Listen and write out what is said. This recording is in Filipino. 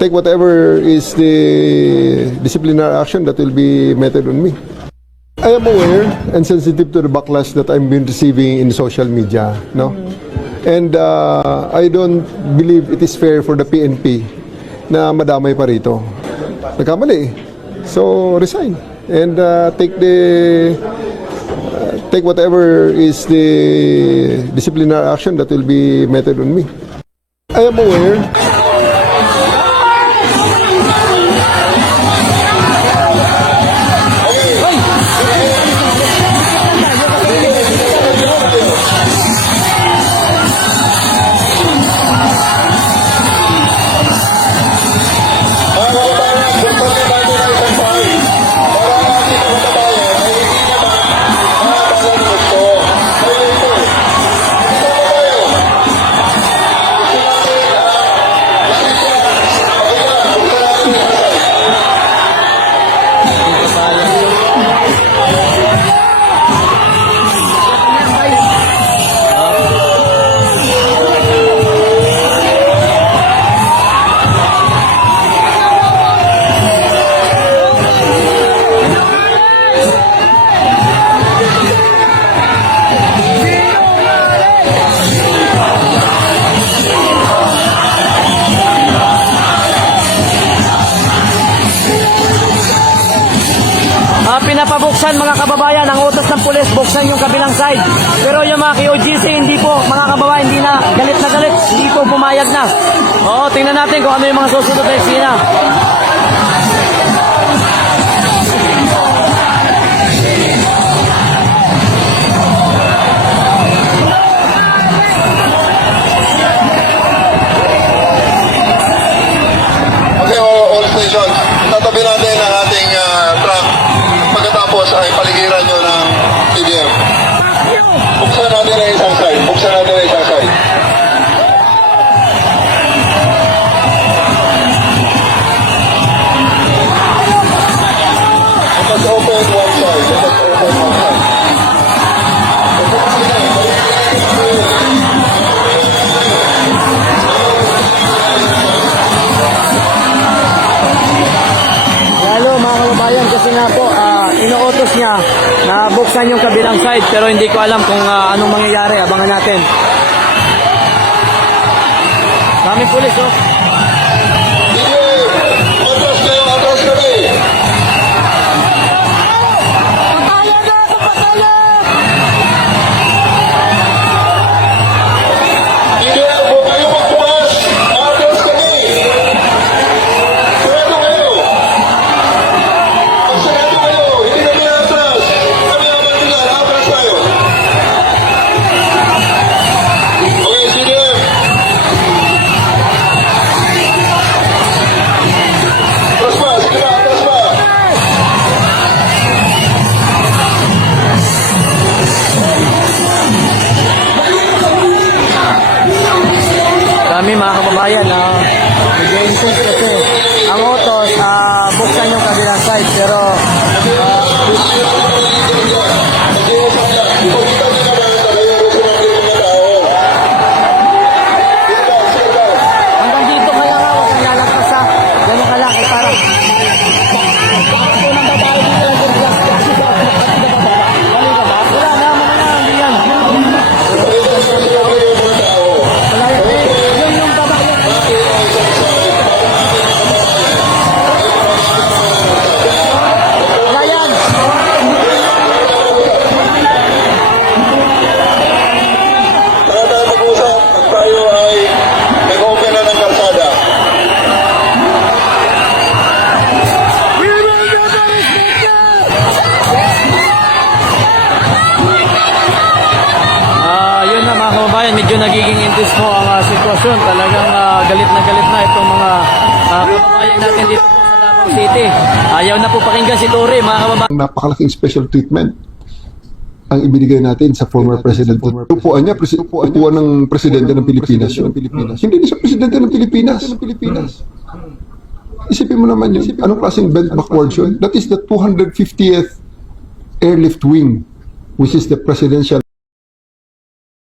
take whatever is the disciplinary action that will be meted on me. I am aware and sensitive to the backlash that I'm been receiving in social media, no? And I don't believe it is fair for the PNP na madamay pa rito. Nagkamali. So resign and take whatever is the disciplinary action that will be meted on me. I am aware. Pinapabuksan mga kababayan ang utos ng pulis, buksan yung kabilang side. Pero yung mga KOGC hindi po, mga kababayan, hindi na galit, hindi po pumayag na. Oo, tingnan natin kung ano yung mga susunod na eksena. Okay, all stations, tatabi natin ang ating truck. Pagkatapos ay paligiran nyo ng TDF. Buksan natin ang isang side. Buksan natin ang isang side. Let us open one side. Let us open one side. Lalo mga kababayan, kasi nga po, inuutos niya na buksan yung kabilang side, pero hindi ko alam kung anong mangyayari. Abangan natin. Daming pulis, oh. Atras kayo, atras kami. TDF, huwag kayo magbukas. Atras kami. Sarado kayo. Sarado kayo. Hindi kami atras. Kami ang mandigan. Atras tayo. Okay, TDF. Atras pa. Sige na, atras pa. Kami mga kababayan, nag-insist kasi ang utos, buksan yung kabilang side, pero hanggang dito ka lang, huwag kang lalagpas ha. Ganun ka lang, parang wala na, hindi yan. Yung babae. Wala yan. Saka tayo mag-usap at tayo ay nag-open na ng kalsada. Yun na mga kababayan, medyo nagiging intense po ang sitwasyon. Talagang galit na itong mga kababayan natin dito po sa Davao City. Ayaw na po pakinggan si Tory, mga kababayan. Napakalaking special treatment ang ibinigay natin sa former president. Upuan niya, upuan ng presidente ng Pilipinas yun. Hindi siya presidente ng Pilipinas. Isipin mo naman yun, anong klaseng bent backwards yun? That is the 250th Airlift Wing, which is the presidential